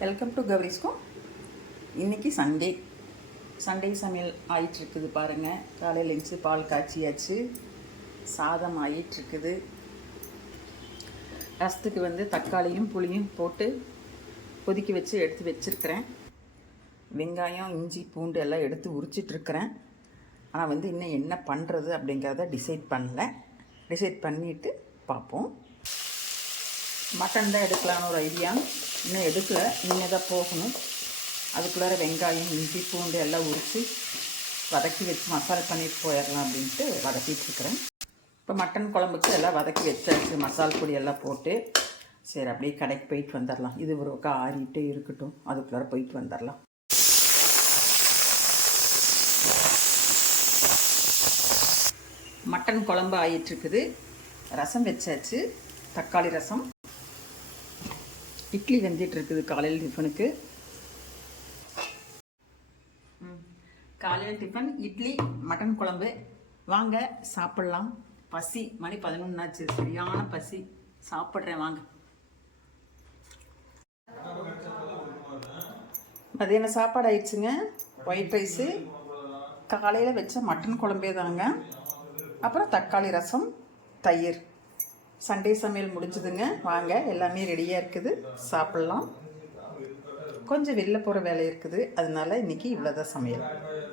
Welcome to கௌரிஸ்கும். இன்றைக்கி Sunday சமையல் ஆயிட்டுருக்குது பாருங்கள். காலையில் எழுந்துச்சி பால் காய்ச்சியாச்சு, சாதம் ஆயிட்டுருக்குது. ரசத்துக்கு தக்காளியும் புளியும் போட்டு கொதிக்க வச்சு எடுத்து வச்சுருக்கிறேன். வெங்காயம் இஞ்சி பூண்டு எல்லாம் எடுத்து உரிச்சிட்ருக்கிறேன். ஆனால் இன்னும் என்ன பண்ணுறது அப்படிங்கிறத டிசைட் பண்ணல. டிசைட் பண்ணிவிட்டு பார்ப்போம். மட்டன் தான் எடுக்கலான்னு ஒரு ஐடியா. இன்னும் எடுக்கலை, இனிமேல் தான் போகணும். அதுக்குள்ளார வெங்காயம் இஞ்சி பூண்டு எல்லாம் உரித்து வதக்கி வச்சு மசாலா பண்ணிட்டு போயிடலாம் அப்படின்ட்டு வதக்கிட்டுருக்குறேன். இப்போ மட்டன் குழம்புக்கு எல்லாம் வதக்கி வச்சாச்சு, மசாலா பொடி எல்லாம் போட்டு. சரி, அப்படியே கடைக்கு போயிட்டு வந்துடலாம். இது ஒரு பக்கம் ஆறிட்டே இருக்கட்டும், அதுக்குள்ளார போயிட்டு வந்துடலாம். மட்டன் குழம்பு ஆகிட்டுருக்குது. ரசம் வச்சாச்சு, தக்காளி ரசம். இட்லி வெந்துட்டுருக்குது காலையில் டிஃபனுக்கு. காலையில் டிஃபன் இட்லி, மட்டன் குழம்பு. வாங்க சாப்பிட்லாம். பசி, மணி 11 ஆச்சு, சரியான பசி. சாப்பிட்றேன் வாங்க. மதியானம் சாப்பாடு ஆயிடுச்சுங்க. ஒயிட் ரைஸு, காலையில் வச்ச மட்டன் குழம்பே தாங்க. அப்புறம் தக்காளி ரசம், தயிர். சண்டே சமையல் முடிஞ்சுதுங்க. வாங்க, எல்லாமே ரெடியாக இருக்குது, சாப்பிட்லாம். கொஞ்சம் வெளில போகிற வேலை இருக்குது, அதனால இன்றைக்கி இவ்வளோதான் சமையல்.